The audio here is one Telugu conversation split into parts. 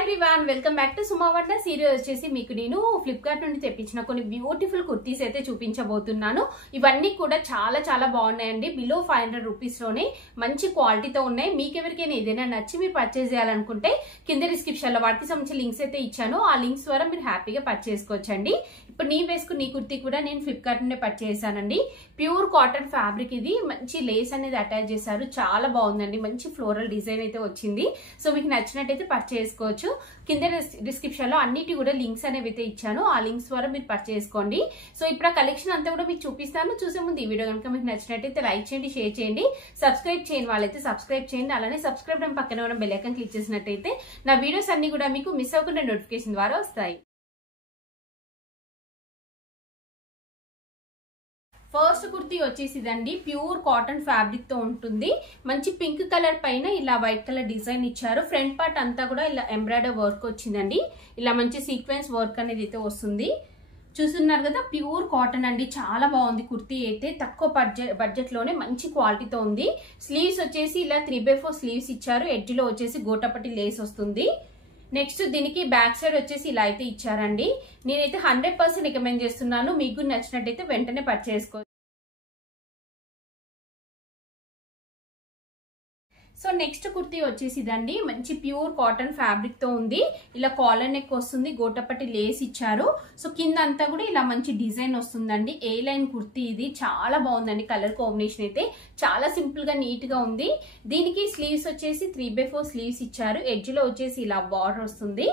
ఎవ్రీవన్ వెల్కమ్ బ్యాక్ టు సుమా వంట. సీరియల్ వచ్చేసి మీకు నేను ఫ్లిప్కార్ట్ నుండి తెప్పించిన కొన్ని బ్యూటిఫుల్ కుర్తీస్ అయితే చూపించబోతున్నాను. ఇవన్నీ కూడా చాలా బాగున్నాయండి. బిలో 500 రూపీస్ లోనే మంచి క్వాలిటీతో ఉన్నాయి. మీకు ఎవరికైనా ఏదైనా నచ్చి మీరు పర్చేస్ చేయాలనుకుంటే కింద డిస్క్రిప్షన్ లో వాటికి సంబంధించిన లింక్స్ అయితే ఇచ్చాను. ఆ లింక్స్ ద్వారా మీరు హ్యాపీగా పర్చేస్ చేసుకోవచ్చండి. ఇప్పుడు నేను వేసుకున్న ఈ కుర్తీ కూడా నేను ఫ్లిప్కార్ట్ నుండి పర్చేస్ చేశానండి. ప్యూర్ కాటన్ ఫ్యాబ్రిక్, ఇది మంచి లేస్ అనేది అటాచ్ చేశారు. చాలా బాగుందండి. మంచి ఫ్లోరల్ డిజైన్ అయితే వచ్చింది. సో మీకు నచ్చినట్టయితే పర్చేస్ చేసుకోవచ్చు. కింద డిస్క్రిప్షన్ లో అన్నిటి కూడా లింక్స్ అనేవి అయితే ఇచ్చాను. ఆ లింక్స్ ద్వారా మీరు పర్చేస్ చేసుకోండి. సో ఇప్పుడు ఆ కలెక్షన్ అంతా కూడా మీకు చూపిస్తాను. చూసే ముందు ఈ వీడియో కనుక మీకు నచ్చినట్టయితే లైక్ చేయండి, షేర్ చేయండి, సబ్స్క్రైబ్ చేయని వాళ్ళైతే సబ్స్క్రైబ్ చేయండి. అలానే సబ్స్క్రైబ్ పక్కన ఉన్న బెల్ ఐకాన్ క్లిక్ చేసినట్టయితే నా వీడియోస్ అన్ని కూడా మీకు మిస్ అవ్వకుండా నోటిఫికేషన్ ద్వారా వస్తాయి. ఫస్ట్ కుర్తీ వచ్చేసి ఇదండి. ప్యూర్ కాటన్ ఫ్యాబ్రిక్ తో ఉంటుంది. మంచి పింక్ కలర్ పైన ఇలా వైట్ కలర్ డిజైన్ ఇచ్చారు. ఫ్రంట్ పార్ట్ అంతా కూడా ఇలా ఎంబ్రాయిడరీ వర్క్ వచ్చిందండి. ఇలా మంచి సీక్వెన్స్ వర్క్ అనేది అయితే వస్తుంది. చూస్తున్నారు కదా, ప్యూర్ కాటన్ అండి. చాలా బాగుంది కుర్తీ అయితే. తక్కువ బడ్జెట్ లోనే మంచి క్వాలిటీతో ఉంది. స్లీవ్స్ వచ్చేసి ఇలా 3/4 స్లీవ్స్ ఇచ్చారు. ఎడ్జ్ లో వచ్చేసి గోటపట్టి లేస్ వస్తుంది. నెక్స్ట్ దీనికి బ్యాక్ సైడ్ వచ్చేసి ఇలా అయితే ఇచ్చారండి. నేనైతే 100% రికమెండ్ చేస్తున్నాను. మీకు నచ్చినట్టయితే వెంటనే పర్చేస్ చేసుకోవచ్చు. సో నెక్స్ట్ కుర్తీ వచ్చేసి ఇదండి. మంచి ప్యూర్ కాటన్ ఫ్యాబ్రిక్ తో ఉంది. ఇలా కాలర్ నెక్ వస్తుంది. గోటపట్టి లేస్ ఇచ్చారు. సో కింద అంతా కూడా ఇలా మంచి డిజైన్ వస్తుందండి. ఏ లైన్ కుర్తీ ఇది. చాలా బాగుందండి. కలర్ కాంబినేషన్ అయితే చాలా సింపుల్ గా నీట్ గా ఉంది. దీనికి స్లీవ్స్ వచ్చేసి 3/4 స్లీవ్స్ ఇచ్చారు. ఎడ్జ్ లో వచ్చేసి ఇలా బార్డర్ వస్తుంది.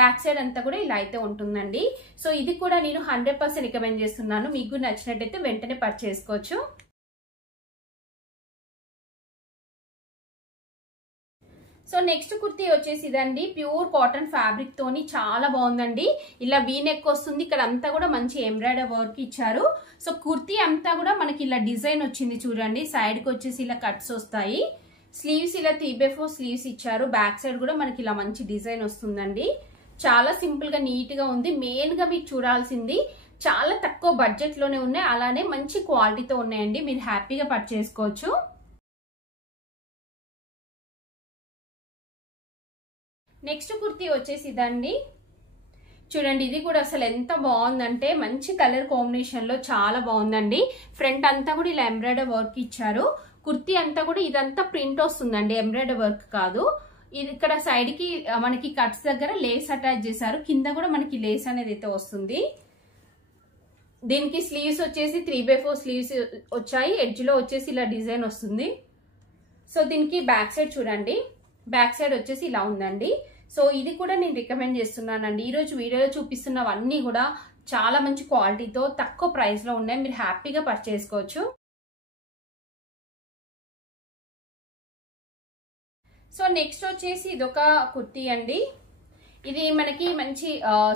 బ్యాక్ సైడ్ అంతా కూడా ఇలా అయితే ఉంటుందండి. సో ఇది కూడా నేను 100% రికమెండ్ చేస్తున్నాను. మీకు నచ్చినట్టయితే వెంటనే పర్చేస్ చేసుకోవచ్చు. సో నెక్స్ట్ కుర్తీ వచ్చేసి ఇదండి. ప్యూర్ కాటన్ ఫ్యాబ్రిక్ తోని చాలా బాగుందండి. ఇలా వీ నెక్ వస్తుంది. ఇక్కడ అంతా కూడా మంచి ఎంబ్రాయిడరీ వర్క్ ఇచ్చారు. సో కుర్తీ అంతా కూడా మనకి ఇలా డిజైన్ వచ్చింది చూడండి. సైడ్ కి వచ్చేసి ఇలా కట్స్ వస్తాయి. స్లీవ్స్ ఇలా 3/4 స్లీవ్స్ ఇచ్చారు. బ్యాక్ సైడ్ కూడా మనకి ఇలా మంచి డిజైన్ వస్తుందండి. చాలా సింపుల్ గా నీట్ గా ఉంది. మెయిన్ గా మీకు చూడాల్సింది చాలా తక్కువ బడ్జెట్ లోనే ఉన్నాయి. అలానే మంచి క్వాలిటీతో ఉన్నాయండి. మీరు హ్యాపీగా పర్చేస్ చేసుకోవచ్చు. నెక్స్ట్ కుర్తీ వచ్చేసి ఇదండి. చూడండి, ఇది కూడా అసలు ఎంత బాగుందంటే మంచి కలర్ కాంబినేషన్ లో చాలా బాగుందండి. ఫ్రంట్ అంతా కూడా ఇలా ఎంబ్రాయిడరీ వర్క్ ఇచ్చారు. కుర్తీ అంతా కూడా ఇదంతా ప్రింట్ వస్తుందండి, ఎంబ్రాయిడరీ వర్క్ కాదు. ఇది ఇక్కడ సైడ్ కి మనకి కట్స్ దగ్గర లేస్ అటాచ్ చేశారు. కింద కూడా మనకి లేస్ అనేది అయితే వస్తుంది. దీనికి స్లీవ్స్ వచ్చేసి 3/4 స్లీవ్స్ వచ్చాయి. ఎడ్జ్ లో వచ్చేసి ఇలా డిజైన్ వస్తుంది. సో దీనికి బ్యాక్ సైడ్ చూడండి. బ్యాక్ సైడ్ వచ్చేసి ఇలా ఉందండి. సో ఇది కూడా నేను రికమెండ్ చేస్తున్నానండి. ఈ రోజు వీడియోలో చూపిస్తున్నవన్నీ కూడా చాలా మంచి క్వాలిటీతో తక్కువ ప్రైస్ లో ఉన్నాయి. మీరు హ్యాపీగా పర్చేస్ చేసుకోవచ్చు. సో నెక్స్ట్ వచ్చేసి ఇదొక కుర్తీ అండి. ఇది మనకి మంచి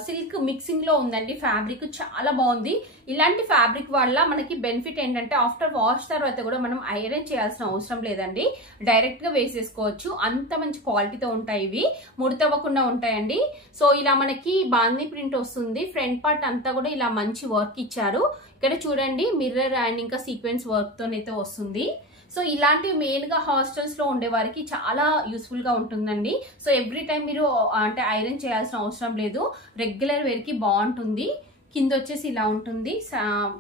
సిల్క్ మిక్సింగ్ లో ఉందండి. ఫ్యాబ్రిక్ చాలా బాగుంది. ఇలాంటి ఫ్యాబ్రిక్ వల్ల మనకి బెనిఫిట్ ఏంటంటే ఆఫ్టర్ వాష్ తర్వాత కూడా మనం ఐరన్ చేయాల్సిన అవసరం లేదండి. డైరెక్ట్ గా వేసేసుకోవచ్చు. అంత మంచి క్వాలిటీతో ఉంటాయి. ఇవి ముడతవ్వకుండా ఉంటాయండి. సో ఇలా మనకి బాందీ ప్రింట్ వస్తుంది. ఫ్రంట్ పార్ట్ అంతా కూడా ఇలా మంచి వర్క్ ఇచ్చారు. ఇక్కడ చూడండి, మిర్రర్ అండ్ ఇంకా సీక్వెన్స్ వర్క్ తోనైతే వస్తుంది. సో ఇలాంటివి మెయిన్ గా హాస్టల్స్ లో ఉండే వారికి చాలా యూస్ఫుల్ గా ఉంటుందండి. సో ఎవ్రీ టైం మీరు అంటే ఐరన్ చేయాల్సిన అవసరం లేదు. రెగ్యులర్ వేర్ కి బాగుంటుంది. కింద వచ్చేసి ఇలా ఉంటుంది.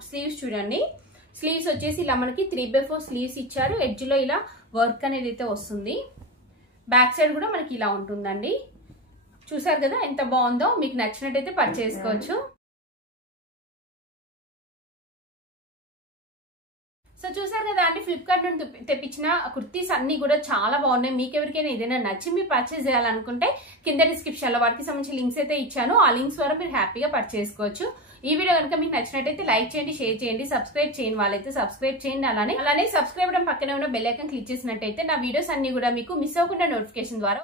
స్లీవ్స్ చూడండి. స్లీవ్స్ వచ్చేసి ఇలా మనకి 3/4 స్లీవ్స్ ఇచ్చారు. ఎడ్జ్ లో ఇలా వర్క్ అనేది అయితే వస్తుంది. బ్యాక్ సైడ్ కూడా మనకి ఇలా ఉంటుందండి. చూసారు కదా ఎంత బాగుందో. మీకు నచ్చినట్టయితే పర్చేస్ చేసుకోవచ్చు. సో చూసారు కదా అండి, ఫ్లిప్కార్ట్ నుండి తెప్పించిన కుర్తీస్ అన్ని కూడా చాలా బాగున్నాయి. మీకు ఎవరికైనా ఏదైనా నచ్చి మీరు పర్చేస్ చేయాలనుకుంటే కింద డిస్క్రిప్షన్ లో వాటికి సంబంధించిన లింక్స్ అయితే ఇచ్చాను. ఆ లింక్స్ ద్వారా మీరు హ్యాపీగా పర్చేస్ చేసుకోవచ్చు. ఈ వీడియో కనుక మీకు నచ్చినట్టయితే లైక్ చేయండి, షేర్ చేయండి, సబ్స్క్రైబ్ చేయని వాళ్ళైతే సబ్స్క్రైబ్ చేయండి. అలానే సబ్స్క్రైబ్ పక్కనే ఉన్న బెల్ ఐకాన్ క్లిక్ చేసినట్టయితే నా వీడియోస్ అన్ని కూడా మీకు మిస్ అవ్వకుండా నోటిఫికేషన్ ద్వారా